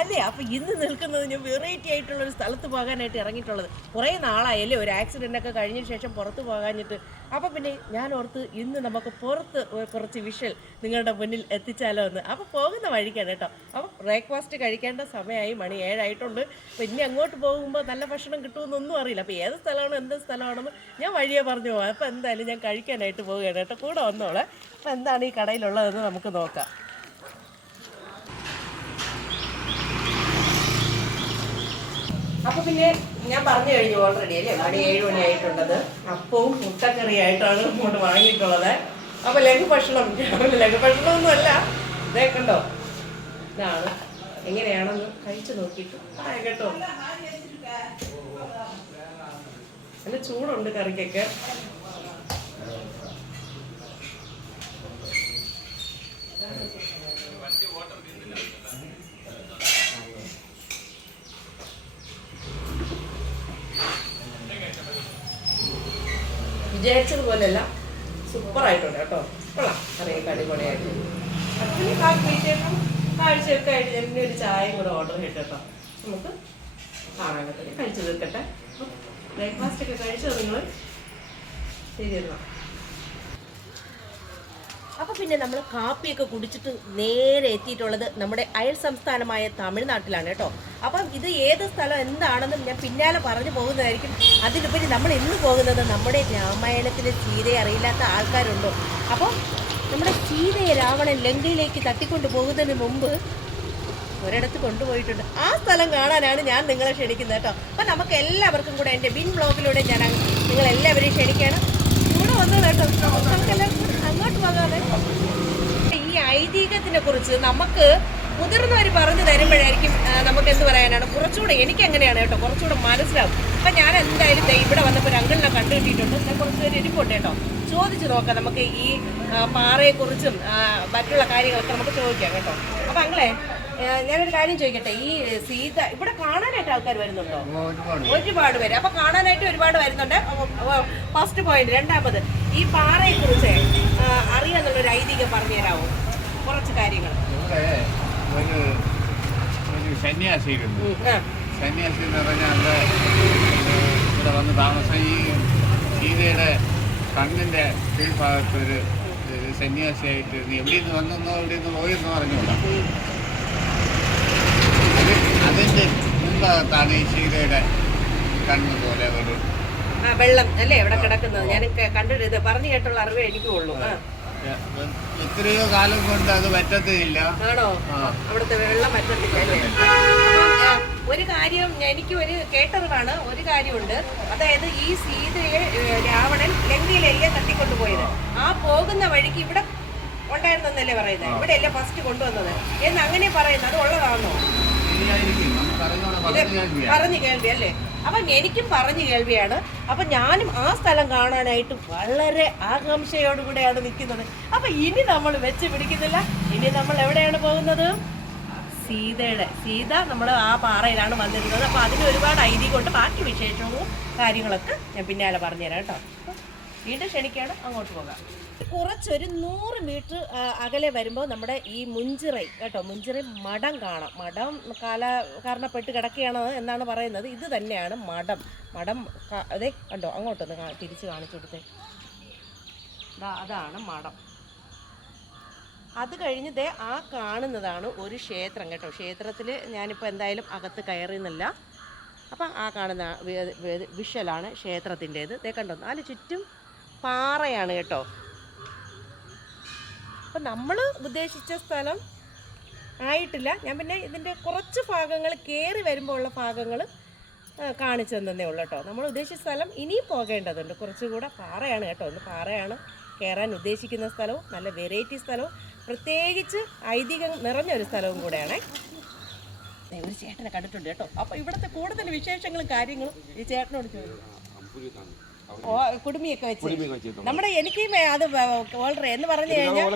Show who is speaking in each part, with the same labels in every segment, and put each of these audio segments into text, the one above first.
Speaker 1: അല്ലേ? അപ്പൊ ഇന്ന് നിൽക്കുന്നത് ഞാൻ വെറൈറ്റി ആയിട്ടുള്ള ഒരു സ്ഥലത്ത് പോകാനായിട്ട് ഇറങ്ങിയിട്ടുള്ളത്. കുറേ നാളായല്ലേ ഒരു ആക്സിഡന്റ് ഒക്കെ കഴിഞ്ഞ ശേഷം പുറത്ത് പോകാഞ്ഞിട്ട്. അപ്പൊ പിന്നെ ഞാൻ ഓർത്ത് ഇന്ന് നമുക്ക് പുറത്ത് കുറച്ച് വിഷൽ നിങ്ങളുടെ മുന്നിൽ എത്തിച്ചാലോ എന്ന്. അപ്പൊ പോകുന്ന വഴിക്കാണ് കേട്ടോ. അപ്പൊ ബ്രേക്ക്ഫാസ്റ്റ് കഴിക്കേണ്ട സമയമായി മണി ഏഴായിട്ടുണ്ട്. അപ്പൊ ഇനി അങ്ങോട്ട് പോകുമ്പോൾ നല്ല ഭക്ഷണം കിട്ടുമെന്നൊന്നും അറിയില്ല. അപ്പൊ ഏത് സ്ഥലമാണ് എന്ത് സ്ഥലമാണെന്ന് ഞാൻ വഴിയെ പറഞ്ഞു പോകാം അപ്പൊ എന്തായാലും ഞാൻ കഴിക്കാനായിട്ട് പോവുകയാണ് കേട്ടോ. കൂടെ വന്നോളെ. അപ്പൊ എന്താണ് ഈ കടയിലുള്ളതെന്ന് നമുക്ക് നോക്കാം. അപ്പൊ പിന്നെ ഞാൻ പറഞ്ഞു കഴിഞ്ഞു ഓൾറെഡി അല്ലേ? മണി ഏഴ് മണിയായിട്ടുള്ളത് അപ്പവും മുട്ടക്കറി ആയിട്ടാണ് ഇങ്ങോട്ട് വാങ്ങിയിട്ടുള്ളത്. അപ്പൊ ലഘു ഭക്ഷണം ലഘു ഭക്ഷണം ഒന്നും അല്ല ഇതേ കണ്ടോ? ഇതാണ്. എങ്ങനെയാണെന്ന് കഴിച്ചു നോക്കിയിട്ട് ആ കേട്ടോ. നല്ല ചൂടുണ്ട് കറിക്കൊക്കെ. വിചാരിച്ചതുപോലെയല്ല. സൂപ്പർ ആയിട്ടുണ്ട് കേട്ടോ. കൊള്ളാം. കറിയൊക്കെ അടിപൊളിയായിട്ട്. അപ്പം കാപ്പിച്ചേക്കും കാഴ്ചയൊക്കെ ആയിട്ട് ഞാൻ ഒരു ചായയും കൂടെ ഓർഡർ ചെയ്തു കേട്ടോ. നമുക്ക് പറ്റില്ല കഴിച്ചു തീർക്കട്ടെ. ബ്രേക്ക്ഫാസ്റ്റ് ഒക്കെ കഴിച്ചോ നിങ്ങൾ? ശരി എന്നാ. അപ്പൊ പിന്നെ നമ്മൾ കാപ്പിയൊക്കെ കുടിച്ചിട്ട് നേരെ എത്തിയിട്ടുള്ളത് നമ്മുടെ അയൽ സംസ്ഥാനമായ തമിഴ്നാട്ടിലാണ് കേട്ടോ. അപ്പം ഇത് ഏത് സ്ഥലം എന്താണെന്നും ഞാൻ പിന്നാലെ പറഞ്ഞു പോകുന്നതായിരിക്കും. അതിലുപരി നമ്മൾ ഇന്ന് പോകുന്നത് നമ്മുടെ രാമായണത്തിലെ സീതയെ അറിയില്ലാത്ത ആൾക്കാരുണ്ടോ? അപ്പം നമ്മുടെ സീതയെ രാവണൻ ലങ്കയിലേക്ക് തട്ടിക്കൊണ്ടു പോകുന്നതിന് മുമ്പ് ഒരിടത്ത് കൊണ്ടുപോയിട്ടുണ്ട്. ആ സ്ഥലം കാണാനാണ് ഞാൻ നിങ്ങളെ ക്ഷണിക്കുന്നത് കേട്ടോ. അപ്പം നമുക്ക് എല്ലാവർക്കും കൂടെ എന്റെ ബിൻ ബ്ലോഗിലൂടെ ഞാൻ നിങ്ങളെല്ലാവരെയും ക്ഷണിക്കുകയാണ്. ഇവിടെ വന്നത് കേട്ടോ. അങ്ങോട്ട് പോകാതെ ഈ ഐതിഹ്യത്തിനെ കുറിച്ച് നമുക്ക് മുതിർന്നവർ പറഞ്ഞു തരുമ്പോഴായിരിക്കും നമുക്ക് എന്ത് പറയാനാണ്? കുറച്ചുകൂടെ എനിക്ക് അങ്ങനെയാണ് കേട്ടോ? കുറച്ചുകൂടെ മനസ്സിലാവും. അപ്പം ഞാൻ എന്തായാലും ഇവിടെ വന്നപ്പോൾ ഒരു അങ്കിളിനെ കണ്ടു കിട്ടിയിട്ടുണ്ട് ഞാൻ കുറച്ച് പേര് ഇരിപ്പുണ്ട് കേട്ടോ. ചോദിച്ചു നോക്കാം നമുക്ക് ഈ പാറയെ കുറിച്ചും ആ, മറ്റുള്ള കാര്യങ്ങളൊക്കെ നമുക്ക് ചോദിക്കാം കേട്ടോ. അപ്പം അങ്ങളെ ഞാനൊരു കാര്യം ചോദിക്കട്ടെ? ഈ സീത ഇവിടെ കാണാനായിട്ട് ആൾക്കാർ വരുന്നുണ്ടോ? ഒരുപാട് പേര്. അപ്പൊ കാണാനായിട്ട് ഒരുപാട് വരുന്നുണ്ട്. ഫസ്റ്റ് പോയിന്റ് രണ്ടാമത് ഈ പാറയെ കുറിച്ച് അറിയാന്നുള്ള ഒരു ഐതിഹ്യം പറഞ്ഞു തരാമോ കുറച്ച് കാര്യങ്ങൾ.
Speaker 2: ഒരു ഒരു സന്യാസിയുണ്ട്. സന്യാസി എന്ന് പറഞ്ഞാൽ അവിടെ ഇവിടെ വന്ന് താമസം ഈ സീതയുടെ കണ്ണിന്റെ കീഴ്ഭാഗത്ത് ഒരു സന്യാസിയായിട്ട് നീ എവിടെ നിന്ന് വന്നെന്നോ എവിടെ നിന്ന് പോയെന്നോ അറിഞ്ഞൂടാ അത് അതിന്റെ മുൻഭാഗത്താണ് ഈ സീതയുടെ കണ്ണ് പോലെ ഒരു
Speaker 1: വെള്ളം അല്ലേ ഇവിടെ കിടക്കുന്നത്? ഞാൻ കണ്ടിട്ട് ഇത് പറഞ്ഞു കേട്ടുള്ള അറിവേ എനിക്കുള്ളൂ.
Speaker 2: എത്രയോ കാലം കൊണ്ട് അത് പറ്റത്തില്ല.
Speaker 1: ആണോ? അവിടുത്തെ വെള്ളം പറ്റത്തില്ല അല്ലേ? ഒരു കാര്യം എനിക്ക് ഒരു കേട്ടറിവാണ് ഒരു കാര്യമുണ്ട്. അതായത് ഈ സീതയെ രാവണൻ ലങ്കയിലല്ലേ തട്ടിക്കൊണ്ടുപോയത്. ആ പോകുന്ന വഴിക്ക് ഇവിടെ ഉണ്ടായിരുന്നല്ലേ പറയുന്നത്? ഇവിടെ അല്ലേ ഫസ്റ്റ് കൊണ്ടുവന്നത്. എന്ന് അങ്ങനെ പറയുന്നത് അത് ഉള്ളതാണോ?
Speaker 2: ശരിയായിരിക്കും. പറഞ്ഞു
Speaker 1: കേൾവി അല്ലേ? അപ്പം എനിക്കും പറഞ്ഞു കേൾവിയാണ്. അപ്പം ഞാനും ആ സ്ഥലം കാണാനായിട്ട് വളരെ ആകാംക്ഷയോടുകൂടെയാണ് നിൽക്കുന്നത്. അപ്പം ഇനി നമ്മൾ വെച്ച് പിടിക്കുന്നില്ല ഇനി നമ്മൾ എവിടെയാണ് പോകുന്നത്? സീതയുടെ സീത നമ്മൾ ആ പാറയിലാണ് വന്നിരുന്നത്. അപ്പോൾ അതിന് ഒരുപാട് ഐതി കൊണ്ട് ബാക്കി വിശേഷവും കാര്യങ്ങളൊക്കെ ഞാൻ പിന്നാലെ പറഞ്ഞുതരാം കേട്ടോ. വീണ്ടും ക്ഷണിക്കുകയാണ്. അങ്ങോട്ട് പോകാം. കുറച്ചൊരു നൂറ് മീറ്റർ അകലെ വരുമ്പോൾ നമ്മുടെ ഈ മുഞ്ചിറൈ കേട്ടോ മുഞ്ചിറൈ മഠം കാണാം. മഠം കാല കാരണപ്പെട്ട് കിടക്കുകയാണ് എന്നാണ് പറയുന്നത്. ഇത് തന്നെയാണ് മഠം. മഠം അതെ കണ്ടോ അങ്ങോട്ടൊന്ന് തിരിച്ച് കാണിച്ചു കൊടുത്തേ. അതാണ് മഠം. അത് കഴിഞ്ഞ് ദേ ആ കാണുന്നതാണ് ഒരു ക്ഷേത്രം കേട്ടോ. ക്ഷേത്രത്തിൽ ഞാനിപ്പോൾ എന്തായാലും അകത്ത് കയറുന്നില്ല അപ്പം ആ കാണുന്ന വിഷലാണ് ക്ഷേത്രത്തിന്റേത്. ദേ കണ്ടോ നാല് ചുറ്റും പാറയാണ് കേട്ടോ. അപ്പം നമ്മൾ ഉദ്ദേശിച്ച സ്ഥലം ആയിട്ടില്ല. ഞാൻ പിന്നെ ഇതിന്റെ കുറച്ച് ഭാഗങ്ങൾ കയറി വരുമ്പോൾ ഉള്ള ഭാഗങ്ങൾ കാണിച്ചു തന്നേ ഉള്ളൂ കേട്ടോ. നമ്മൾ ഉദ്ദേശിച്ച സ്ഥലം ഇനിയും പോകേണ്ടതുണ്ട്. കുറച്ചുകൂടെ പാറയാണ് കേട്ടോ. ഒന്ന് പാറയാണ് കയറാൻ ഉദ്ദേശിക്കുന്ന സ്ഥലവും നല്ല വെറൈറ്റി സ്ഥലവും പ്രത്യേകിച്ച് ഐതിഹ്യം നിറഞ്ഞ ഒരു സ്ഥലവും കൂടെയാണ്. ചേട്ടനെ കണ്ടിട്ടുണ്ട് കേട്ടോ. അപ്പോൾ ഇവിടുത്തെ കൂടുതൽ വിശേഷങ്ങളും കാര്യങ്ങളും ഈ ചേട്ടനോട് ചോദിക്കും. കുടുമിയൊക്കെ വെച്ച്.
Speaker 3: വെച്ചിട്ടുണ്ട്.
Speaker 1: നമ്മുടെ എനിക്ക് അത് ഓൾറെഡി എന്ന് പറഞ്ഞു കഴിഞ്ഞാൽ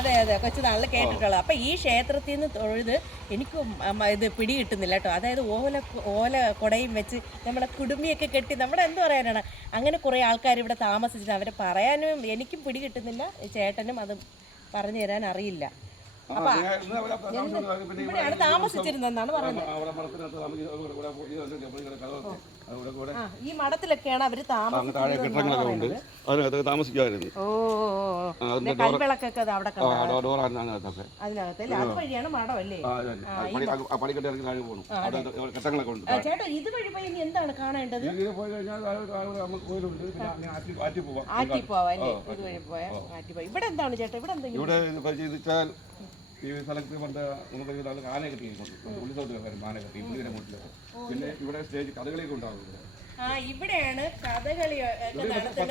Speaker 1: അതെ. അതെ കൊച്ചു നാളിൽ കേട്ടിട്ടുള്ളത്. അപ്പൊ ഈ ക്ഷേത്രത്തിൽ നിന്ന് തൊഴുത് എനിക്ക് ഇത് പിടി കിട്ടുന്നില്ല കേട്ടോ. അതായത് ഓല ഓല കൊടയും വെച്ച് നമ്മളെ കുടുമിയൊക്കെ കെട്ടി നമ്മുടെ എന്ത് പറയാനാണ്? അങ്ങനെ കുറെ ആൾക്കാർ ഇവിടെ താമസിച്ചിട്ട് അവരെ പറയാനും എനിക്കും പിടി കിട്ടുന്നില്ല ചേട്ടനും അത് പറഞ്ഞു തരാൻ അറിയില്ല.
Speaker 3: പിന്നെ
Speaker 1: ഇവിടെയാണ് താമസിച്ചിരുന്നെന്നാണ് പറയുന്നത് ഈ മഠത്തിലൊക്കെയാണ്
Speaker 3: അവർ താമസിക്കുന്നത് താമസിക്കുമായിരുന്നു
Speaker 1: ഓ കൽവിളക്കൊക്കെ അവിടെ
Speaker 3: ആ
Speaker 1: കണ്ടോ
Speaker 3: ഡോറാണ് അതിനകത്തൊക്കെ.
Speaker 1: അതിനകത്ത് അല്ലേ? അത് വഴിയാണ് മഠം അല്ലേ ചേട്ടാ ഇത് വഴി പോയി ഇനി എന്താണ് കാണേണ്ടത്?
Speaker 3: ആറ്റി പോവാ.
Speaker 1: അല്ലേ? ഇത് വഴി പോയാ ആറ്റി പോവാ. ഇവിടെ എന്താണ് ചേട്ടാ? ഇവിടെ
Speaker 3: എന്താ ഈ സ്ഥലത്ത് പണ്ട് നമുക്ക് ഒരു ആൾ ആന കെട്ടിയിട്ടുണ്ട് ഉത്സവത്തിലൊക്കെ ആന കെട്ടി പുള്ളിയുടെ മുട്ടിൽ പിന്നെ ഇവിടെ സ്റ്റേജ് കഥകളിയൊക്കെ ഉണ്ടാകും
Speaker 1: ആ ഇവിടെയാണ് കഥകളി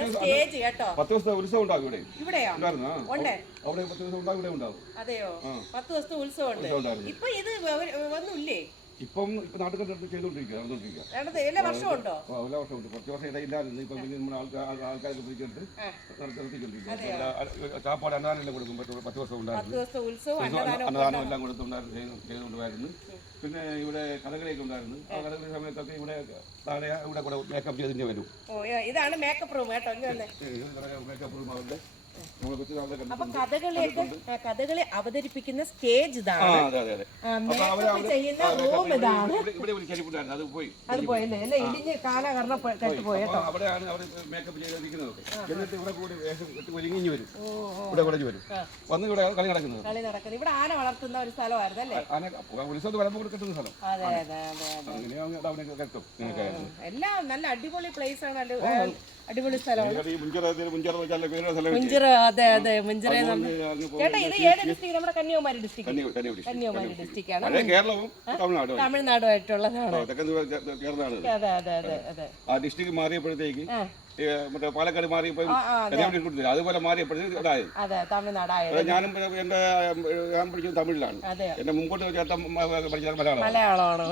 Speaker 1: സ്റ്റേജ് കേട്ടോ.
Speaker 3: പത്ത് ദിവസത്തെ ഉത്സവം ഉണ്ടാകും ഇവിടെ.
Speaker 1: ഇവിടെയോ? ഉണ്ട്.
Speaker 3: അവിടെ പത്ത് ദിവസം ഉണ്ടാകും ഇവിടെ ഉണ്ടാകും.
Speaker 1: അതെയോ? പത്ത് ദിവസത്തെ ഉത്സവം ഉണ്ട് ഇപ്പൊ ഇത് ഒന്നുമില്ലേ
Speaker 3: ഇപ്പം ഇപ്പം നാട്ടിൽ ചെയ്തുകൊണ്ടിരിക്കുക നടന്നുകൊണ്ടിരിക്കുക.
Speaker 1: എല്ലാ
Speaker 3: വർഷമുണ്ടോ എല്ലാ വർഷവും ഉണ്ട്. കുറച്ച് വർഷം ഇടയില്ലായിരുന്നു ഇപ്പൊ പിന്നെ നമ്മുടെ ആൾക്കാർ ആൾക്കാർക്ക് പിടിച്ചിട്ട് നിർത്തിക്കൊണ്ടിരിക്കുക ചാപ്പാട് അന്നാനെല്ലാം കൊടുക്കും. പത്ത് പത്ത് വർഷം ഉണ്ടായിരുന്നു.
Speaker 1: അന്നദാനം
Speaker 3: എല്ലാം കൊടുത്തുണ്ടായിരുന്നു ചെയ്തു- ചെയ്തുകൊണ്ടുണ്ടായിരുന്നു പിന്നെ ഇവിടെ കഥകളിയൊക്കെ ഉണ്ടായിരുന്നു. ആ കഥകളി സമയത്തൊക്കെ ഇവിടെ താഴെ ഇവിടെ കൂടെ മേക്കപ്പ് ചെയ്തിട്ട് വരും.
Speaker 1: ഇതാണ് മേക്കപ്പ് റൂം കേട്ടോ.
Speaker 3: മേക്കപ്പ് റൂം അവരുടെ?
Speaker 1: അപ്പൊ കഥകളിയൊക്കെ കഥകളി അവതരിപ്പിക്കുന്ന സ്റ്റേജ് ഇതാണ്. ചെയ്യുന്ന റൂം ഇതാണ്.
Speaker 3: അത് പോയി.
Speaker 1: അത് പോയല്ലേ അല്ലെ? ഇടിഞ്ഞ് കാല കാരണം കെട്ട്
Speaker 3: അവിടെയാണ് അവർ മേക്കപ്പ് ചെയ്തിരിക്കുന്നത് എന്നിട്ട് ഇവിടെ കൂടി വരും. ഇവിടെ കുടഞ്ഞു വരും. വന്ന് ഇവിടെ കളി നടക്കുന്നത്.
Speaker 1: കളി നടക്കുന്നത്. ഇവിടെ ആന വളർത്തുന്ന ഒരു സ്ഥലമായിരുന്നു അല്ലേ?
Speaker 3: ആന ഉത്സവത്തിൽ വരുമ്പോൾ കൂടെ കെട്ടുന്ന സ്ഥലം.
Speaker 1: അതെ അതെ അതെ. എല്ലാം നല്ല അടിപൊളി പ്ലേസ് ആണ്. അടിപൊളി സ്ഥലമാണ്.
Speaker 3: മുഞ്ചിറ
Speaker 1: അതെ അതെ മുഞ്ചിറ ചേട്ടാ ഇത് ഏത് ഡിസ്ട്രിക്ട് നമ്മുടെ കന്യാകുമാരി ഡിസ്ട്രിക്ട്. കന്യാകുമാരി ഡിസ്ട്രിക്ട് ആണ്.
Speaker 3: തമിഴ്നാടും
Speaker 1: തമിഴ്നാടുമായിട്ടുള്ളതാണ്.
Speaker 3: കേരളമാണ്
Speaker 1: അതെ അതെ അതെ അതെ.
Speaker 3: ആ ഡിസ്ട്രിക്ട് മാറിയപ്പോഴത്തേക്ക് മറ്റേ പാലക്കാട്
Speaker 1: അതെ.
Speaker 3: കന്യാകുമാരി കൊടുത്തില്ല? അതുപോലെ മാറിയപ്പോഴത്തേക്ക് അതായത് ഞാനും എന്റെ എന്റെ ഞാൻ പഠിച്ചത് തമിഴിലാണ്. എന്റെ മുമ്പോട്ട് ചേട്ടൻ പഠിച്ചത് മലയാളം
Speaker 1: മലയാളമാണ്.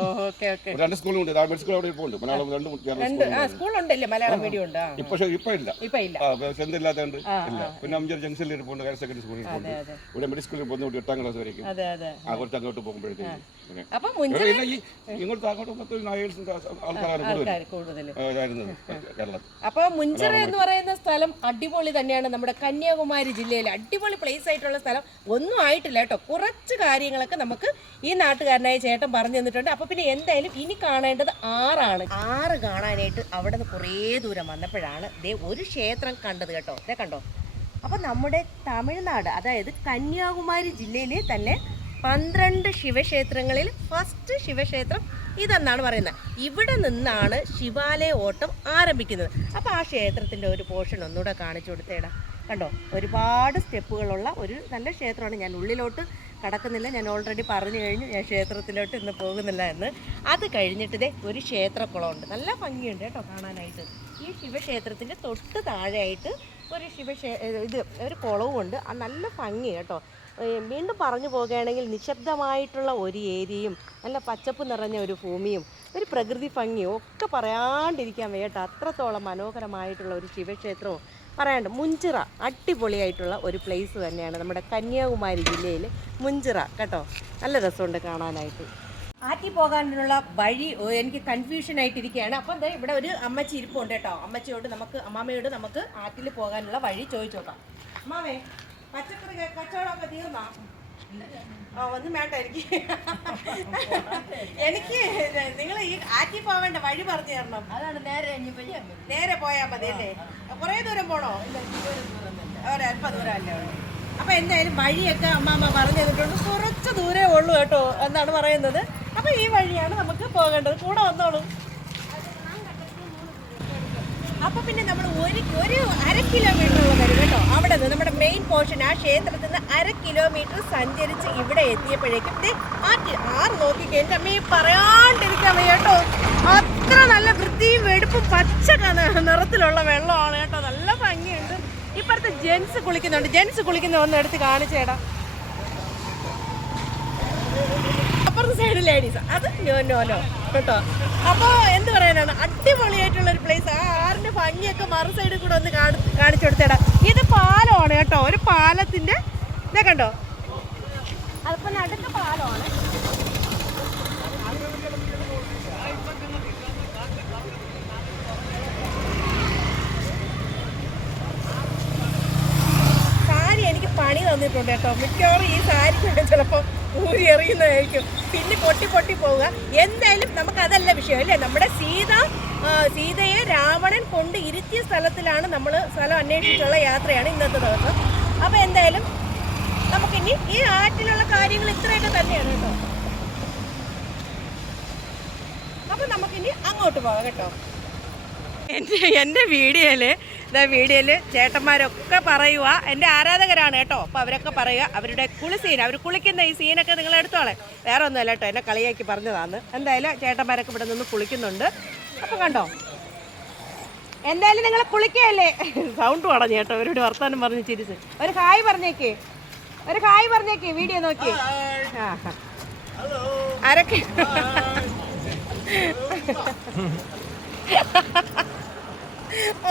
Speaker 3: രണ്ട് സ്കൂളും ഉണ്ട് താഴ്മ സ്കൂൾ അവിടെ ഇപ്പോൾ ഉണ്ട് മലയാളം രണ്ട്
Speaker 1: സ്കൂളുണ്ടല്ലേ? മലയാളം മീഡിയം ഉണ്ട്.
Speaker 3: ഇപ്പൊ ഇപ്പൊ ഇല്ല.
Speaker 1: ഇപ്പൊ ഇല്ല.
Speaker 3: ആ സെന്റ് ഇല്ലാത്തതുകൊണ്ട് ഇല്ല. പിന്നെ അഞ്ചര ജംഗ്ഷനിൽ ഇരിപ്പുണ്ട് ഹയർ സെക്കൻഡറി സ്കൂളിൽ ഇരിപ്പുണ്ട് ഇവിടെ മിഡിൽ സ്കൂളിൽ പോകുന്ന എട്ടാം ക്ലാസ് വരയ്ക്കും. ആ കുറച്ച് അങ്ങോട്ട് പോകുമ്പോഴത്തേക്കും ഇങ്ങോട്ട് അങ്ങോട്ട് പത്ത് ആൾക്കാരാണ് കൂടുതൽ കേരളത്തിൽ.
Speaker 1: അപ്പൊ മുഞ്ചിറ എന്ന് പറയുന്ന സ്ഥലം അടിപൊളി തന്നെയാണ്. നമ്മുടെ കന്യാകുമാരി ജില്ലയിൽ അടിപൊളി പ്ലേസ് ആയിട്ടുള്ള സ്ഥലം. ഒന്നും ആയിട്ടില്ല കേട്ടോ. കുറച്ച് കാര്യങ്ങളൊക്കെ നമുക്ക് ഈ നാട്ടുകാരനായ ചേട്ടൻ പറഞ്ഞു തന്നിട്ടുണ്ട്. അപ്പൊ പിന്നെ എന്തായാലും ഇനി കാണേണ്ടത് ആറാണ്. ആറ് കാണാനായിട്ട് അവിടെ നിന്ന് കുറേ ദൂരം വന്നപ്പോഴാണ് ദേ ഒരു ക്ഷേത്രം കണ്ടത് കേട്ടോ. ദേ കണ്ടോ? അപ്പൊ നമ്മുടെ തമിഴ്നാട് അതായത് കന്യാകുമാരി ജില്ലയിലെ തന്നെ പന്ത്രണ്ട് ശിവക്ഷേത്രങ്ങളിൽ ഫസ്റ്റ് ശിവക്ഷേത്രം ഇതെന്നാണ് പറയുന്നത്. ഇവിടെ നിന്നാണ് ശിവാലയ ഓട്ടം ആരംഭിക്കുന്നത്. അപ്പോൾ ആ ക്ഷേത്രത്തിന്റെ ഒരു പോർഷൻ ഒന്നുകൂടെ കാണിച്ചു കൊടുത്തേടാ. കണ്ടോ? ഒരുപാട് സ്റ്റെപ്പുകളുള്ള ഒരു നല്ല ക്ഷേത്രമാണ്. ഞാൻ ഉള്ളിലോട്ട് കടക്കുന്നില്ല. ഞാൻ ഓൾറെഡി പറഞ്ഞു കഴിഞ്ഞു. ഞാൻ ക്ഷേത്രത്തിലോട്ട് ഇന്ന് പോകുന്നില്ല എന്ന്. അത് കഴിഞ്ഞിട്ട് ഒരു ക്ഷേത്രക്കുളമുണ്ട്. നല്ല ഭംഗിയുണ്ട് കേട്ടോ കാണാനായിട്ട്. ഈ ശിവക്ഷേത്രത്തിന്റെ തൊട്ട് താഴെയായിട്ട് ഒരു ശിവക്ഷേ ഇത് ഒരു കുളവുമുണ്ട്. ആ നല്ല ഭംഗി കേട്ടോ. വീണ്ടും പറഞ്ഞു പോകുകയാണെങ്കിൽ നിശബ്ദമായിട്ടുള്ള ഒരു ഏരിയയും നല്ല പച്ചപ്പ് നിറഞ്ഞ ഒരു ഭൂമിയും ഒരു പ്രകൃതി ഭംഗിയും ഒക്കെ പറയാണ്ടിരിക്കാൻ വേണ്ട അത്രത്തോളം മനോഹരമായിട്ടുള്ള ഒരു ശിവക്ഷേത്രവും. പറയാണ്ട് മുഞ്ചിറ അടിപൊളിയായിട്ടുള്ള ഒരു പ്ലേസ് തന്നെയാണ് നമ്മുടെ കന്യാകുമാരി ജില്ലയിൽ മുഞ്ചിറ കേട്ടോ? നല്ല രസമുണ്ട് കാണാനായിട്ട്. ആറ്റി പോകാനുള്ള വഴി എനിക്ക് കൺഫ്യൂഷൻ ആയിട്ടിരിക്കുകയാണ്. അപ്പം എന്താ ഇവിടെ ഒരു അമ്മച്ചി ഇരിപ്പുണ്ട് കേട്ടോ. അമ്മച്ചിയോട് നമുക്ക് അമ്മാമ്മയോട് നമുക്ക് ആറ്റിൽ പോകാനുള്ള വഴി ചോദിച്ചു നോക്കാം. അമ്മാവേ പച്ചക്കറി കച്ചവടമൊക്കെ തീർന്നാ? ആ ഒന്നും വേണ്ട എനിക്ക്. എനിക്ക് നിങ്ങൾ ഈ ആറ്റി പോവേണ്ട വഴി പറഞ്ഞു തരണം.
Speaker 4: അതാണ് നേരെ
Speaker 1: നേരെ പോയാൽ മതി അല്ലേ? കുറേ ദൂരം പോണോ? ഒരല്പ ദൂരം അല്ലേ ഉള്ളൂ. അപ്പൊ എന്തായാലും വഴിയൊക്കെ അമ്മാമ്മ പറഞ്ഞു തന്നിട്ടുണ്ട്. കുറച്ച് ദൂരേ ഉള്ളൂ കേട്ടോ എന്നാണ് പറയുന്നത്. അപ്പൊ ഈ വഴിയാണ് നമുക്ക് പോകേണ്ടത്. കൂടെ വന്നോളൂ. അപ്പൊ പിന്നെ നമ്മൾ ഒരു ഒരു അര കിലോമീറ്റർ വരും കേട്ടോ. അവിടെ നിന്ന് നമ്മുടെ മെയിൻ പോർഷൻ ആ ക്ഷേത്രത്തിൽ നിന്ന് അര കിലോമീറ്റർ സഞ്ചരിച്ച് ഇവിടെ എത്തിയപ്പോഴേക്കും ആറ് നോക്കിക്കേ. എന്റെ അമ്മ ഈ പറയാണ്ടിരിക്കാൻ വയ്യ കേട്ടോ. അത്ര നല്ല വൃത്തിയും വെടുപ്പും പച്ച നിറത്തിലുള്ള വെള്ളമാണ് കേട്ടോ. നല്ല ഭംഗിയുണ്ട്. ഇപ്പോഴത്തെ ജെൻസ് കുളിക്കുന്നുണ്ട്. ജെൻസ് കുളിക്കുന്ന ഒന്ന് എടുത്ത് കാണിച്ചേടാ അപ്പുറത്തെ സൈഡ് ലേഡീസ് അത് നോ നോ നോ കേട്ടോ? അപ്പോൾ എന്ത് പറയാനാണ്? അടിപൊളിയായിട്ടുള്ള ഒരു പ്ലേസ് ആ ആറിന്റെ ഭംഗിയൊക്കെ മറു സൈഡിൽ കൂടെ ഒന്ന് കാണി കാണിച്ചു കൊടുത്തേടാ. ഇത് പാലമാണ് കേട്ടോ. ഒരു പാലത്തിന്റെ ഇതാ കണ്ടോ? അതിപ്പോ നടുക്ക് പാലമാണ് സാരി എനിക്ക് പണി തന്നിട്ടുണ്ട് കേട്ടോ. മിക്കവാറും ഈ സാരി ചിലപ്പോൾ ഊരി എറിയുന്നതായിരിക്കും. പിന്നെ പൊട്ടി പൊട്ടി പോവുക. എന്തായാലും നമുക്ക് അതല്ല വിഷയം അല്ലേ? നമ്മുടെ സീത സീതയെ രാവണൻ കൊണ്ട് ഇരുത്തിയ സ്ഥലത്തിലാണ് നമ്മൾ സ്ഥലം അന്വേഷിച്ചുള്ള യാത്രയാണ് ഇന്നത്തെ ദിവസം. അപ്പോൾ എന്തായാലും നമുക്കിനി ഈ ആറ്റിലുള്ള കാര്യങ്ങൾ ഇത്രയൊക്കെ തന്നെയാണ് കേട്ടോ. അപ്പം നമുക്കിനി അങ്ങോട്ട് പോകാം കേട്ടോ. എന്റെ എന്റെ വീഡിയോയിൽ ഇതാ വീഡിയോയിൽ ചേട്ടന്മാരൊക്കെ പറയുക എന്റെ ആരാധകരാണ് കേട്ടോ. അപ്പോൾ അവരൊക്കെ പറയുക അവരുടെ കുളി സീൻ അവർ കുളിക്കുന്ന ഈ സീനൊക്കെ നിങ്ങൾ എടുത്തോളെ. വേറെ ഒന്നുമല്ല കേട്ടോ എന്നെ കളിയാക്കി പറഞ്ഞതാണ് എന്തായാലും ചേട്ടന്മാരൊക്കെ ഇവിടെ നിന്ന് കുളിക്കുന്നുണ്ട്. അപ്പം കണ്ടോ? എന്തായാലും നിങ്ങൾ കുളിക്കുകയല്ലേ സൗണ്ട് പടഞ്ഞു കേട്ടോ അവരോട് വർത്താനം പറഞ്ഞു ചിരിച്ച്. ഒരു ഹായ് പറഞ്ഞേക്കേ. ഒരു ഹായ് പറഞ്ഞേക്കേ വീഡിയോ നോക്കി. ആരൊക്കെ ha ha ആരൊക്കെ?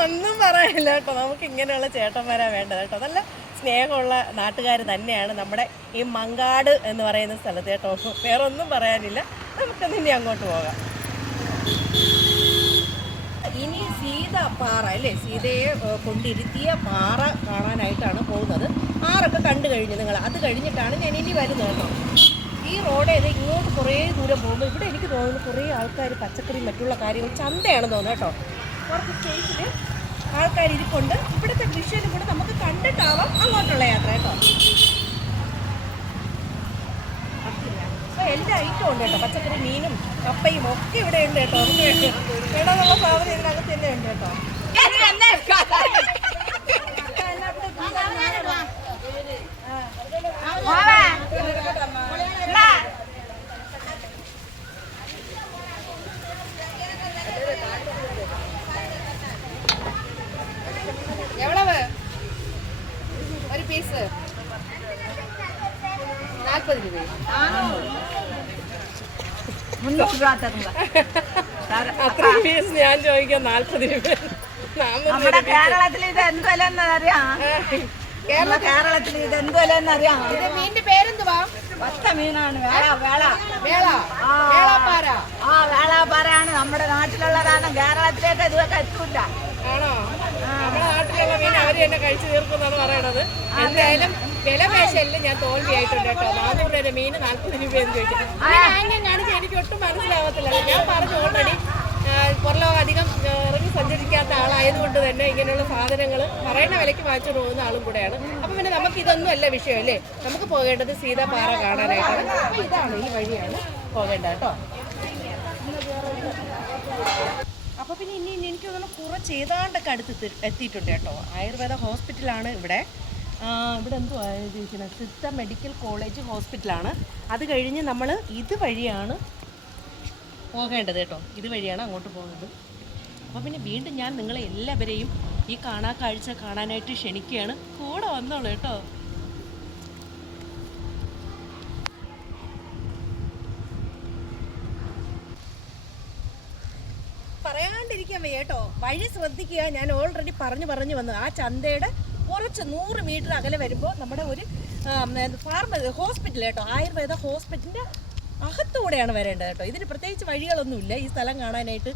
Speaker 1: ഒന്നും പറയാനില്ല കേട്ടോ. നമുക്ക് ഇങ്ങനെയുള്ള ചേട്ടന്മാരാണ് വേണ്ടത് കേട്ടോ. നല്ല സ്നേഹമുള്ള നാട്ടുകാർ തന്നെയാണ് നമ്മുടെ ഈ മങ്കാട് എന്ന് പറയുന്ന സ്ഥലത്ത് കേട്ടോ. വേറെ ഒന്നും പറയാനില്ല. നമുക്ക് ഇനി അങ്ങോട്ട് പോകാം. ഇനി സീത പാറ അല്ലേ? സീതയെ കൊണ്ടിരുത്തിയ പാറ കാണാനായിട്ടാണ് പോകുന്നത്. ആറൊക്കെ കണ്ടു കഴിഞ്ഞു നിങ്ങൾ. അത് കഴിഞ്ഞിട്ടാണ് ഞാൻ ഇനി വരുന്നത് കേട്ടോ. ഈ റോഡ് ഇത് ഇങ്ങോട്ട് കുറേ ദൂരം പോകുമ്പോൾ ഇവിടെ എനിക്ക് തോന്നുന്നു കുറേ ആൾക്കാർ പച്ചക്കറി മറ്റുള്ള കാര്യങ്ങൾ ചന്തയാണെന്ന് തോന്നുന്നു കേട്ടോ. കുറച്ച് സ്പേസിൽ ആൾക്കാർ ഇരിപ്പുണ്ട്. ഇവിടുത്തെ വിഷയം കൂടെ നമുക്ക് കണ്ടിട്ടാവാം അങ്ങോട്ടുള്ള യാത്ര കേട്ടോ. എല്ലാ ഐറ്റവും ഉണ്ട് കേട്ടോ. പച്ചക്കറി മീനും കപ്പയും ഒക്കെ ഇവിടെ ഉണ്ട് കേട്ടോ. നമുക്ക് ഇടമുള്ള സാധനം ഇതിനകത്ത് തന്നെ ഉണ്ട് കേട്ടോ. ഞാൻ ചോദിക്കാം നാൽപ്പത് രൂപ.
Speaker 4: നമ്മുടെ കേരളത്തിൽ ഇത് എന്ത് അറിയാം കേരളത്തിൽ ഇത് എന്ത്
Speaker 1: ഇത് മീനിന്റെ പേരെന്തുവാ?
Speaker 4: ഒറ്റ മീനാണ്. വേള വേള.
Speaker 1: വേള.
Speaker 4: ആ. വേളാപ്പാറയാണ് നമ്മുടെ നാട്ടിലുള്ളതാണ്. കേരളത്തിലേക്ക് ഇതൊക്കെ എത്തൂല.
Speaker 1: ആണോ? നമ്മുടെ നാട്ടിലുള്ള മീൻ അവർ തന്നെ കഴിച്ചു തീർക്കുന്നാണ് പറയണത്. എന്തായാലും വില പേശലിൽ ഞാൻ തോൽവിയായിട്ടുണ്ട് കേട്ടോ. നാനൂറ് രൂപ മീൻ നാൽപ്പത് രൂപയെന്ന് ചോദിച്ചു ഞാൻ കാണിച്ച് എനിക്ക് ഒട്ടും മനസ്സിലാവത്തില്ല. ഞാൻ പറഞ്ഞു ഓൾറെഡി പുറലോകം അധികം ഇറങ്ങി സഞ്ചരിക്കാത്ത ആളായതുകൊണ്ട് തന്നെ ഇങ്ങനെയുള്ള സാധനങ്ങൾ പറയുന്ന വിലയ്ക്ക് വാങ്ങിച്ചു പോകുന്ന ആളും കൂടെയാണ്. അപ്പം പിന്നെ നമുക്ക് ഇതൊന്നും അല്ല വിഷയം അല്ലേ? നമുക്ക് പോകേണ്ടത് സീതാപാറ കാണാനായിട്ടാണ്. അപ്പോൾ ഇതാണ് ഈ വഴിയാണ് പോകേണ്ടത് കേട്ടോ. അപ്പോൾ പിന്നെ ഇനി എനിക്ക് തോന്നുന്നു കുറച്ച് ഏതാണ്ടൊക്കെ അടുത്ത് എത്തിയിട്ടുണ്ട് കേട്ടോ. ആയുർവേദ ഹോസ്പിറ്റലാണ് ഇവിടെ. ഇവിടെ എന്തുവാ ചോദിക്കുന്നത് സിദ്ധ മെഡിക്കൽ കോളേജ് ഹോസ്പിറ്റലാണ്. അത് കഴിഞ്ഞ് നമ്മൾ ഇത് വഴിയാണ് പോകേണ്ടത് കേട്ടോ. ഇതുവഴിയാണ് അങ്ങോട്ട് പോകുന്നത്. അപ്പോൾ പിന്നെ വീണ്ടും ഞാൻ നിങ്ങളെ എല്ലാവരെയും ഈ കാണാ കാഴ്ച കാണാനായിട്ട് ക്ഷണിക്കുകയാണ്. കൂടെ വന്നോളൂ കേട്ടോ. പറയാണ്ടിരിക്കാൻ കേട്ടോ. വഴി ശ്രദ്ധിക്കുക. ഞാൻ ഓൾറെഡി പറഞ്ഞു പറഞ്ഞു വന്നു. ആ ചന്തയുടെ കുറച്ച് നൂറ് മീറ്റർ അകലെ വരുമ്പോൾ നമ്മുടെ ഒരു ഫാർമ ഹോസ്പിറ്റൽ കേട്ടോ. ആയുർവേദ ഹോസ്പിറ്റലിന്റെ അകത്തൂടെയാണ് വരേണ്ടത് കേട്ടോ. ഇതിന് പ്രത്യേകിച്ച് വഴികളൊന്നുമില്ല. ഈ സ്ഥലം കാണാനായിട്ട്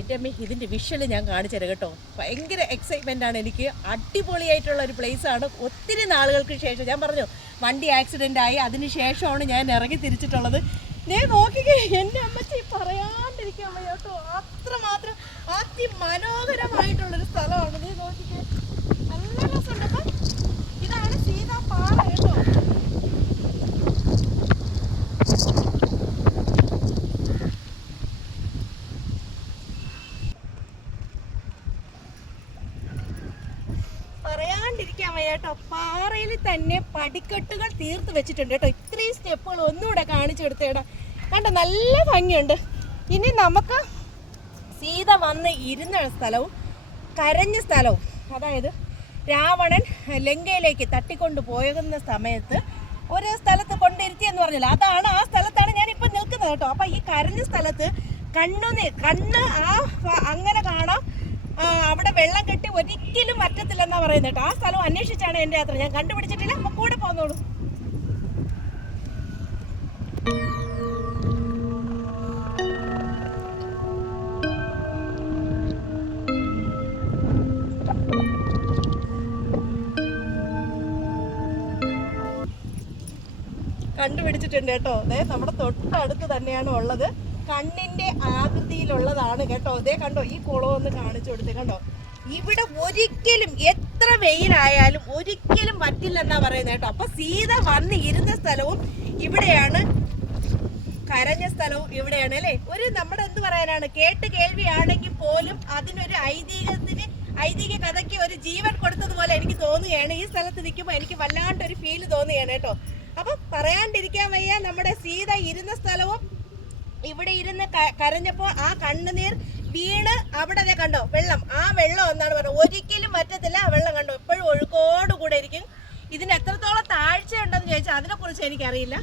Speaker 1: എന്റെ അമ്മ ഇതിന്റെ വിഷ്വൽ ഞാൻ കാണിച്ചു തരാം കേട്ടോ. ഭയങ്കര എക്സൈറ്റ്മെന്റ് ആണ് എനിക്ക്. അടിപൊളിയായിട്ടുള്ള ഒരു place ആണ്. ഒത്തിരി നാളുകൾക്ക് ശേഷം ഞാൻ പറഞ്ഞു വണ്ടി ആക്സിഡന്റ് ആയി. അതിന് ശേഷമാണ് ഞാൻ ഇറങ്ങി തിരിച്ചിട്ടുള്ളത്. നീ നോക്കിക്കേ എന്റെ അമ്മച്ചി പറയാണ്ടിരിക്കാൻ വയ്യ കേട്ടോ. അത്രമാത്രം അതിമനോഹരമായിട്ടുള്ളൊരു സ്ഥലമാണ്. നീ നോക്കിക്കേ. നല്ല രസമുണ്ട്. ഇതാണ് സീതാ പാറ കേട്ടോ പറയാണ്ടിരിക്കാൻ വയ്യ കേട്ടോ പാറയിൽ തന്നെ പടിക്കെട്ടുകൾ തീർത്ത് വെച്ചിട്ടുണ്ട് കേട്ടോ. ഇത്രയും സ്റ്റെപ്പുകൾ ഒന്നുകൂടെ കാണിച്ചു കൊടുത്തേടാ കണ്ടോ നല്ല ഭംഗിയുണ്ട്. ഇനി നമുക്ക് സീത വന്ന് ഇരുന്ന സ്ഥലവും കരഞ്ഞ സ്ഥലവും അതായത് രാവണൻ ലങ്കയിലേക്ക് തട്ടിക്കൊണ്ട് പോകുന്ന സമയത്ത് ഒരു സ്ഥലത്ത് കൊണ്ടിരുത്തി എന്ന് പറഞ്ഞില്ല. അതാണ് ആ സ്ഥലത്താണ് ഞാൻ ഇപ്പൊ നിൽക്കുന്നത് കേട്ടോ. അപ്പൊ ഈ കരഞ്ഞ സ്ഥലത്ത് കണ്ണുനീർ കണ്ണ് ആ അങ്ങനെ കാണാം. അവിടെ വെള്ളം കെട്ടി ഒരിക്കലും പറ്റത്തില്ലെന്നാ പറയുന്നത് ആ സ്ഥലം അന്വേഷിച്ചാണ് എന്റെ യാത്ര. ഞാൻ കണ്ടുപിടിച്ചിട്ടില്ല. അപ്പൊ കൂടെ പോന്നോളൂ. കണ്ടുപിടിച്ചിട്ടുണ്ട് കേട്ടോ. അതെ നമ്മുടെ തൊട്ടടുത്ത് തന്നെയാണ് ഉള്ളത്. കണ്ണിന്റെ ആകൃതിയിലുള്ളതാണ് കേട്ടോ. അതേ കണ്ടോ ഈ കുളം ഒന്ന് കാണിച്ചു കൊടുത്ത് കണ്ടോ. ഇവിടെ ഒരിക്കലും എത്ര വെയിലായാലും ഒരിക്കലും പറ്റില്ലെന്നാ പറയുന്നത് കേട്ടോ. അപ്പൊ സീത വന്ന് ഇരുന്ന സ്ഥലവും ഇവിടെയാണ് കരഞ്ഞ സ്ഥലവും ഇവിടെയാണ് അല്ലേ? ഒരു നമ്മുടെ എന്ത് പറയാനാണ്? കേട്ട് കേൾവിയാണെങ്കിൽ പോലും അതിനൊരു ഐതിഹ്യത്തിന് ഐതിഹ്യ കഥയ്ക്ക് ഒരു ജീവൻ കൊടുത്തതുപോലെ എനിക്ക് തോന്നുകയാണ്. ഈ സ്ഥലത്ത് നിൽക്കുമ്പോൾ എനിക്ക് വല്ലാണ്ടൊരു ഫീൽ തോന്നുകയാണ് കേട്ടോ. അപ്പൊ പറയാണ്ടിരിക്കാൻ വയ്യ നമ്മുടെ സീത ഇരുന്ന സ്ഥലവും ഇവിടെ ഇരുന്ന് കരഞ്ഞപ്പോൾ കരഞ്ഞപ്പോ ആ കണ്ണുനീർ വീണ് അവിടെ അതെ കണ്ടോ വെള്ളം. ആ വെള്ളം എന്നാണ് പറഞ്ഞത്. ഒരിക്കലും പറ്റത്തില്ല ആ വെള്ളം കണ്ടോ എപ്പോഴും ഒഴുക്കോട് കൂടെ ഇരിക്കും. ഇതിന് എത്രത്തോളം താഴ്ച ഉണ്ടെന്ന് ചോദിച്ചാൽ അതിനെ കുറിച്ച് എനിക്കറിയില്ല.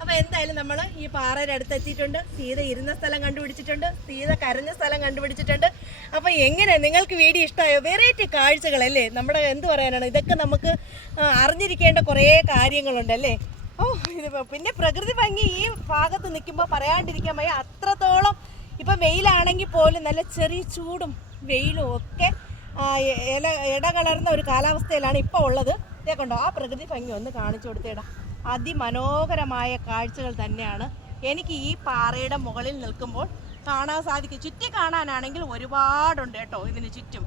Speaker 1: അപ്പൊ എന്തായാലും നമ്മൾ ഈ പാറയുടെ അടുത്ത് എത്തിയിട്ടുണ്ട് സീത ഇരുന്ന സ്ഥലം കണ്ടുപിടിച്ചിട്ടുണ്ട്. സീത കരഞ്ഞ സ്ഥലം കണ്ടുപിടിച്ചിട്ടുണ്ട്. അപ്പൊ എങ്ങനെ നിങ്ങൾക്ക് വീഡിയോ ഇഷ്ടമായോ? വെറൈറ്റി കാഴ്ചകളല്ലേ? നമ്മുടെ എന്ത് പറയാനാണ്? ഇതൊക്കെ നമുക്ക് അറിഞ്ഞിരിക്കേണ്ട കുറേ കാര്യങ്ങളുണ്ട് അല്ലേ? ഓ ഇതിപ്പോ പിന്നെ പ്രകൃതി ഭംഗി ഈ ഭാഗത്ത് നിൽക്കുമ്പോൾ പറയാണ്ടിരിക്കാൻ വയ്യ. അത്രത്തോളം ഇപ്പൊ വെയിലാണെങ്കിൽ പോലും നല്ല ചെറിയ ചൂടും വെയിലും ഒക്കെ ഇല ഇടകലർന്ന ഒരു കാലാവസ്ഥയിലാണ് ഇപ്പോൾ ഉള്ളത്. ഇതേക്കൊണ്ടോ കണ്ടോ ആ പ്രകൃതി ഭംഗി ഒന്ന് കാണിച്ചു കൊടുത്തേടാ അതിമനോഹരമായ കാഴ്ചകൾ തന്നെയാണ്. എനിക്ക് ഈ പാറയുടെ മുകളിൽ നിൽക്കുമ്പോൾ കാണാൻ സാധിക്കും. ചുറ്റി കാണാനാണെങ്കിൽ ഒരുപാടുണ്ട് കേട്ടോ ഇതിന് ചുറ്റും.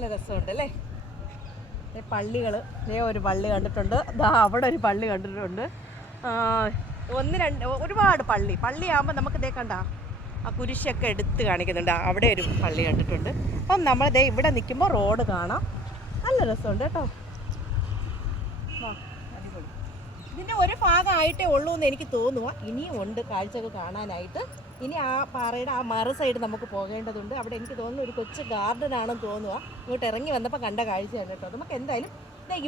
Speaker 1: നല്ല രസമുണ്ട് അല്ലേ? പള്ളികൾ ഇതേ ഒരു പള്ളി കണ്ടിട്ടുണ്ട്. ദാ അവിടെ ഒരു പള്ളി കണ്ടിട്ടുണ്ട്. ഒന്ന് രണ്ട് ഒരുപാട് പള്ളി. പള്ളിയാകുമ്പോൾ നമുക്ക് ഇതേ കണ്ട ആ കുരിശൊക്കെ എടുത്ത് കാണിക്കുന്നുണ്ട്. അവിടെ ഒരു പള്ളി കണ്ടിട്ടുണ്ട്. അപ്പം നമ്മൾ ദേ ഇവിടെ നിൽക്കുമ്പോൾ റോഡ് കാണാം. നല്ല രസമുണ്ട് കേട്ടോ. ഇതിന്റെ ഒരു ഭാഗമായിട്ടേ ഉള്ളൂ എന്ന് എനിക്ക് തോന്നുക ഇനിയും ഉണ്ട് കാഴ്ചകൾ കാണാനായിട്ട്. ഇനി ആ പാറയുടെ ആ മറു സൈഡ് നമുക്ക് പോകേണ്ടതുണ്ട്. അവിടെ എനിക്ക് തോന്നുന്നു ഒരു കൊച്ചു ഗാർഡൻ ആണെന്ന് തോന്നുക ഇങ്ങോട്ട് ഇറങ്ങി വന്നപ്പോൾ കണ്ട കാഴ്ചയാണ് കേട്ടോ. നമുക്ക് എന്തായാലും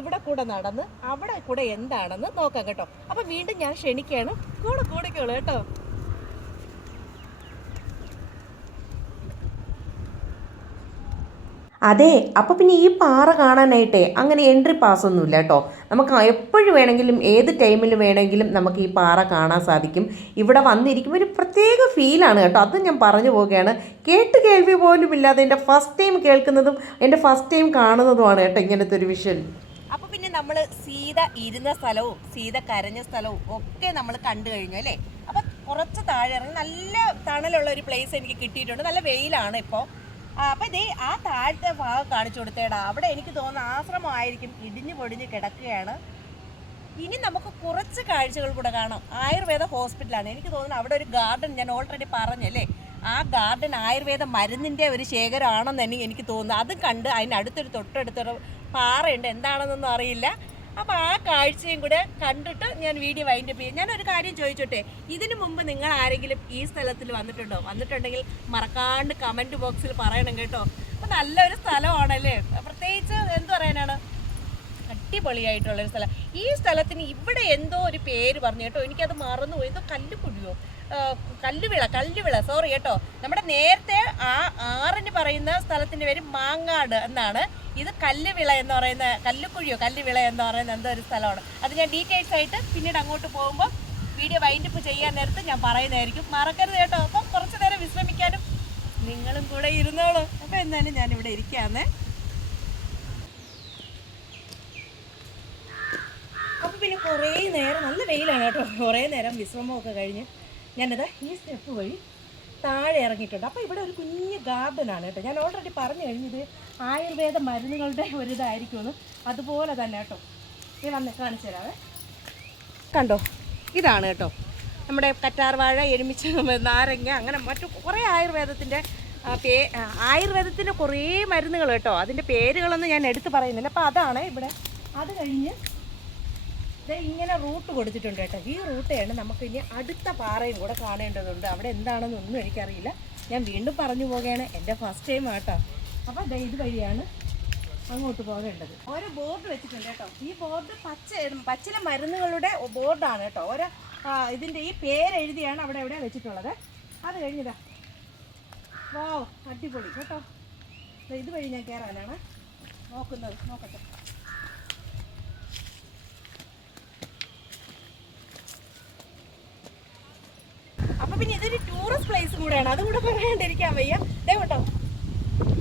Speaker 1: ഇവിടെ കൂടെ നടന്ന് അവിടെ കൂടെ എന്താണെന്ന് നോക്കാം കേട്ടോ. അപ്പം വീണ്ടും ഞാൻ ക്ഷണിക്കുകയാണ്. കൂടെ കൂടിക്കോളൂ കേട്ടോ.
Speaker 5: അതെ അപ്പോൾ പിന്നെ ഈ പാറ കാണാനായിട്ടേ അങ്ങനെ എൻട്രി പാസ് ഒന്നുമില്ല കേട്ടോ. നമുക്ക് എപ്പോഴും വേണമെങ്കിലും ഏത് ടൈമിൽ വേണമെങ്കിലും നമുക്ക് ഈ പാറ കാണാൻ സാധിക്കും. ഇവിടെ വന്നിരിക്കുമ്പോൾ ഒരു പ്രത്യേക ഫീലാണ് കേട്ടോ. അത് ഞാൻ പറഞ്ഞു പോവുകയാണ്. കേട്ട് കേൾവി പോലും ഇല്ലാതെ എന്റെ ഫസ്റ്റ് ടൈം കേൾക്കുന്നതും എന്റെ ഫസ്റ്റ് ടൈം കാണുന്നതുമാണ് കേട്ടോ ഇങ്ങനത്തെ ഒരു വിഷൻ
Speaker 1: അപ്പോൾ പിന്നെ നമ്മൾ സീത ഇരുന്ന സ്ഥലവും സീത കരഞ്ഞ സ്ഥലവും ഒക്കെ നമ്മൾ കണ്ടു കഴിഞ്ഞു അല്ലേ? അപ്പോൾ കുറച്ച് താഴെ ഇറങ്ങി നല്ല തണലുള്ള ഒരു പ്ലേസ് എനിക്ക് കിട്ടിയിട്ടുണ്ട്. നല്ല വെയിലാണ് ഇപ്പോൾ അപ്പൊ ഇതേ ആ താഴത്തെ ഭാഗം കാണിച്ചു കൊടുത്തേടാ. അവിടെ എനിക്ക് തോന്നുന്ന ആശ്രമമായിരിക്കും ഇടിഞ്ഞു പൊടിഞ്ഞ് കിടക്കുകയാണ്. ഇനി നമുക്ക് കുറച്ച് കാഴ്ചകൾ കൂടെ കാണാം. ആയുർവേദ ഹോസ്പിറ്റലാണ്. എനിക്ക് തോന്നുന്നു അവിടെ ഒരു ഗാർഡൻ ഞാൻ ഓൾറെഡി പറഞ്ഞല്ലേ ആ ഗാർഡൻ ആയുർവേദ മരുന്നിന്റെ ഒരു ശേഖരമാണെന്ന് എനിക്ക് തോന്നുന്നു. അത് കണ്ട് അതിനടുത്തൊരു തൊട്ടടുത്തൊരു പാറയുണ്ട്. എന്താണെന്നൊന്നും അറിയില്ല. അപ്പോൾ ആ കാഴ്ചയും കൂടെ കണ്ടിട്ട് ഞാൻ വീഡിയോ വൈൻഡപ്പ് ചെയ്യും. ഞാനൊരു കാര്യം ചോദിച്ചോട്ടെ? ഇതിനു മുമ്പ് നിങ്ങൾ ആരെങ്കിലും ഈ സ്ഥലത്തിൽ വന്നിട്ടുണ്ടോ? വന്നിട്ടുണ്ടെങ്കിൽ മറക്കാണ്ട് കമന്റ് ബോക്സിൽ പറയണം കേട്ടോ. നല്ലൊരു സ്ഥലമാണല്ലേ? പ്രത്യേകിച്ച് എന്ത് പറയാനാണ്? അടിപൊളിയായിട്ടുള്ള ഒരു സ്ഥലം. ഈ സ്ഥലത്തിന് ഇവിടെ എന്തോ ഒരു പേര് പറഞ്ഞു കേട്ടോ. എനിക്കത് മറന്നുപോയി. എന്തോ കല്ലുപുഴിയോ കല്ലുവിള കല്ലുവിള. സോറി കേട്ടോ. നമ്മുടെ നേരത്തെ ആ ആറിന് പറയുന്ന സ്ഥലത്തിന്റെ പേര് മാങ്ങാട് എന്നാണ്. ഇത് കല്ലുവിള എന്ന് പറയുന്ന കല്ലുക്കുഴിയോ കല്ലുവിള എന്ന് പറയുന്ന എന്തോ ഒരു സ്ഥലമാണ്. അത് ഞാൻ ഡീറ്റെയിൽസ് ആയിട്ട് പിന്നീട് അങ്ങോട്ട് പോകുമ്പോൾ വീഡിയോ വൈൻഡപ്പ് ചെയ്യാൻ നേരത്ത് ഞാൻ പറയുന്നതായിരിക്കും. മറക്കരുത് കേട്ടോ. അപ്പം കുറച്ച് നേരം വിശ്രമിക്കാനും നിങ്ങളും കൂടെ ഇരുന്നോളൂ. അപ്പോൾ എന്നാലും ഞാനിവിടെ ഇവിടെ ഇരിക്കാന്നേ അപ്പോൾ പിന്നെ കുറേ നേരം നല്ല വെയിലാണ് കേട്ടോ. കുറേ നേരം വിശ്രമമൊക്കെ കഴിഞ്ഞ് ഞാനത് ഈ സ്റ്റെപ്പ് വഴി താഴെ ഇറങ്ങിയിട്ടുണ്ട്. അപ്പോൾ ഇവിടെ ഒരു കുഞ്ഞ് ഗാർഡനാണ് കേട്ടോ. ഞാൻ ഓൾറെഡി പറഞ്ഞു കഴിഞ്ഞത് ആയുർവേദ മരുന്നുകളുടെ ഒരിതായിരിക്കുമെന്ന് അതുപോലെ തന്നെ കേട്ടോ. ഈ വന്ന് കാണിച്ചു തരാവേ. കണ്ടോ? ഇതാണ് കേട്ടോ. നമ്മുടെ കറ്റാർവാഴ എരുമിച്ച് നാരങ്ങ അങ്ങനെ മറ്റു കുറേ ആയുർവേദത്തിന്റെ പേ ആയുർവേദത്തിന്റെ കുറേ മരുന്നുകൾ കേട്ടോ. അതിന്റെ പേരുകളൊന്നും ഞാൻ എടുത്ത് പറയുന്നില്ല. അപ്പോൾ അതാണ് ഇവിടെ. അത് കഴിഞ്ഞ് ഇങ്ങനെ റൂട്ട് കൊടുത്തിട്ടുണ്ട് കേട്ടോ. ഈ റൂട്ടാണ് നമുക്ക് ഇനി അടുത്ത പാറയും കൂടെ കാണേണ്ടതുണ്ട്. അവിടെ എന്താണെന്നൊന്നും എനിക്കറിയില്ല. ഞാൻ വീണ്ടും പറഞ്ഞു പോകുകയാണ് എന്റെ ഫസ്റ്റ് ടൈം ആട്ടോ. അപ്പോൾ ദേ ഇത് വഴിയാണ് അങ്ങോട്ട് പോകേണ്ടത്. ഓരോ ബോർഡ് വെച്ചിട്ടുണ്ട് കേട്ടോ. ഈ ബോർഡ് പച്ച പച്ചില മരുന്നുകളുടെ ബോർഡാണ് കേട്ടോ. ഓരോ ഇതിന്റെ ഈ പേരെഴുതിയാണ് അവിടെ എവിടെ വെച്ചിട്ടുള്ളത്. അത് കഴിഞ്ഞതാ. വാ അടിപൊളി. കേട്ടോ. ഇത് വഴി ഞാൻ കയറാനാണ് നോക്കുന്നത് നോക്കട്ടെ. പിന്നെ ഇതൊരു ടൂറിസ്റ്റ് പ്ലേസ് കൂടെയാണ്. അതും കൂടെ പറയാണ്ടിരിക്കാൻ വയ്യ. കേട്ടോ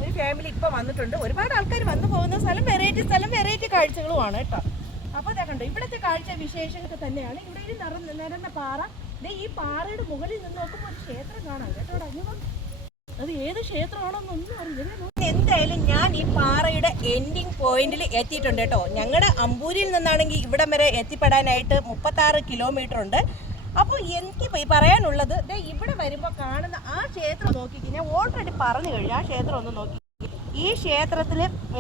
Speaker 1: ഒരു ഫാമിലി ഇപ്പൊ വന്നിട്ടുണ്ട്. ഒരുപാട് ആൾക്കാർ വന്നു പോകുന്ന സ്ഥലം വെറൈറ്റി സ്ഥലം വെറൈറ്റി കാഴ്ചകളുമാണ് കേട്ടോ. അപ്പൊ ഇതാ കണ്ടോ ഇവിടുത്തെ കാഴ്ച വിശേഷങ്ങൾ തന്നെയാണ്. ഇവിടെ ഒരു നിറ നിരന്ന പാറ. ദേ ഈ പാറയുടെ മുകളിൽ നിന്ന് നോക്കുമ്പോൾ ഒരു ക്ഷേത്രം കാണാം. കേട്ടോ അനുഭവം അത് ഏത് ക്ഷേത്രമാണോന്നൊന്നും അറിയില്ല. എന്തായാലും ഞാൻ ഈ പാറയുടെ എൻഡിങ് പോയിന്റിൽ എത്തിയിട്ടുണ്ട് കേട്ടോ. ഞങ്ങളുടെ അമ്പൂരിൽ നിന്നാണെങ്കിൽ ഇവിടം വരെ എത്തിപ്പെടാനായിട്ട് മുപ്പത്താറ് കിലോമീറ്റർ ഉണ്ട്. അപ്പോൾ എനിക്ക് പറയാനുള്ളത് ഇവിടെ വരുമ്പോൾ കാണുന്ന ആ ക്ഷേത്രം നോക്കി ഞാൻ ഓൾറെഡി പറഞ്ഞു കഴിഞ്ഞു ആ ക്ഷേത്രം ഒന്ന് നോക്കി. ഈ ക്ഷേത്രത്തിൽ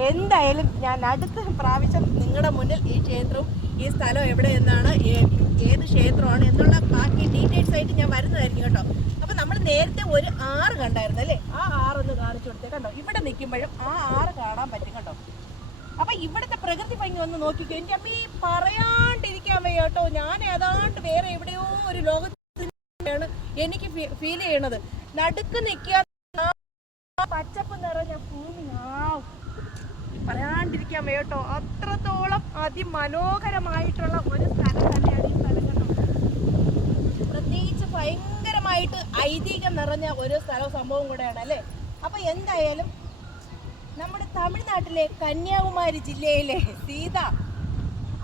Speaker 1: എന്തായാലും ഞാൻ അടുത്ത പ്രാവശ്യം നിങ്ങളുടെ മുന്നിൽ ഈ ക്ഷേത്രവും ഈ സ്ഥലം എവിടെ എന്നാണ് ഏത് ക്ഷേത്രമാണ് എന്നുള്ള ബാക്കി ഡീറ്റെയിൽസ് ആയിട്ട് ഞാൻ വരുന്നതായിരിക്കും കേട്ടോ. അപ്പൊ നമ്മൾ നേരത്തെ ഒരു ആറ് കണ്ടായിരുന്നു അല്ലേ? ആ ഒന്ന് കാണിച്ചു കൊടുത്തേ കണ്ടോ? ഇവിടെ നിൽക്കുമ്പോഴും ആ ആറ് കാണാൻ പറ്റും കേട്ടോ. അപ്പൊ ഇവിടുത്തെ പ്രകൃതി ഭംഗി ഒന്ന് നോക്കിക്കോ. എന്റെ അമ്മ പറയാണ്ടിരിക്കാൻ വയ്യ കേട്ടോ ഞാൻ ഏതാണ്ട് വേറെ എവിടെയോ ഒരു ലോകത്തിലാണ് എനിക്ക് ഫീൽ ചെയ്യണത്. നടുക്ക് നിൽക്കുക പച്ചപ്പ് നിറഞ്ഞ ഭൂമി. ആ പറയാണ്ടിരിക്കാൻ വയ്യ കേട്ടോ അത്രത്തോളം അതിമനോഹരമായിട്ടുള്ള ഒരു സ്ഥലം തന്നെയാണ് ഈ സ്ഥലം പ്രത്യേകിച്ച് ഭയങ്കരമായിട്ട് ഐതിഹ്യം നിറഞ്ഞ ഒരു സ്ഥലവും സംഭവം കൂടെയാണ് അല്ലേ? അപ്പൊ എന്തായാലും നമ്മുടെ തമിഴ്നാട്ടിലെ കന്യാകുമാരി ജില്ലയിലെ സീത.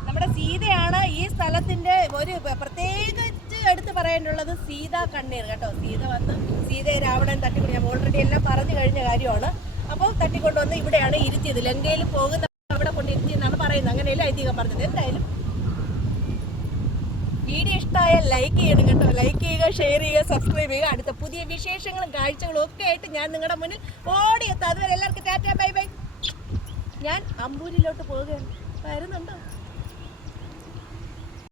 Speaker 1: നമ്മുടെ സീതയാണ് ഈ സ്ഥലത്തിന്റെ ഒരു പ്രത്യേകിച്ച് എടുത്തു പറയാനുള്ളത് സീത കണ്ണീർ കേട്ടോ. സീത വന്ന് സീതയെ രാവണൻ തട്ടിക്കൊണ്ട് ഞാൻ ഓൾറെഡി എല്ലാം പറഞ്ഞു കഴിഞ്ഞ കാര്യമാണ്. അപ്പോൾ തട്ടിക്കൊണ്ടുവന്ന് ഇവിടെയാണ് ഇരുത്തിയത് ലങ്കയിൽ പോകുന്ന അവിടെ കൊണ്ട് ഇരുത്തിയെന്നാണ് പറയുന്നത്. അങ്ങനെയല്ല ഐതിഹ്യം പറഞ്ഞത്? എന്തായാലും ഇഷ്ടമായാൽ ലൈക്ക് ചെയ്യണം കേട്ടോ. ലൈക്ക് ചെയ്യുക ഷെയർ ചെയ്യുക സബ്സ്ക്രൈബ് ചെയ്യുക. അടുത്ത പുതിയ വിശേഷങ്ങളും കാഴ്ചകളും ഒക്കെ ആയിട്ട് ഞാൻ നിങ്ങളുടെ മുന്നിൽ ഓടിയെത്താം. അതുവരെ എല്ലാവർക്കും ടാറ്റ ബൈ ബൈ. ഞാൻ അമ്പൂരിലോട്ട് പോവുകയാണ്. വരുന്നുണ്ടോ?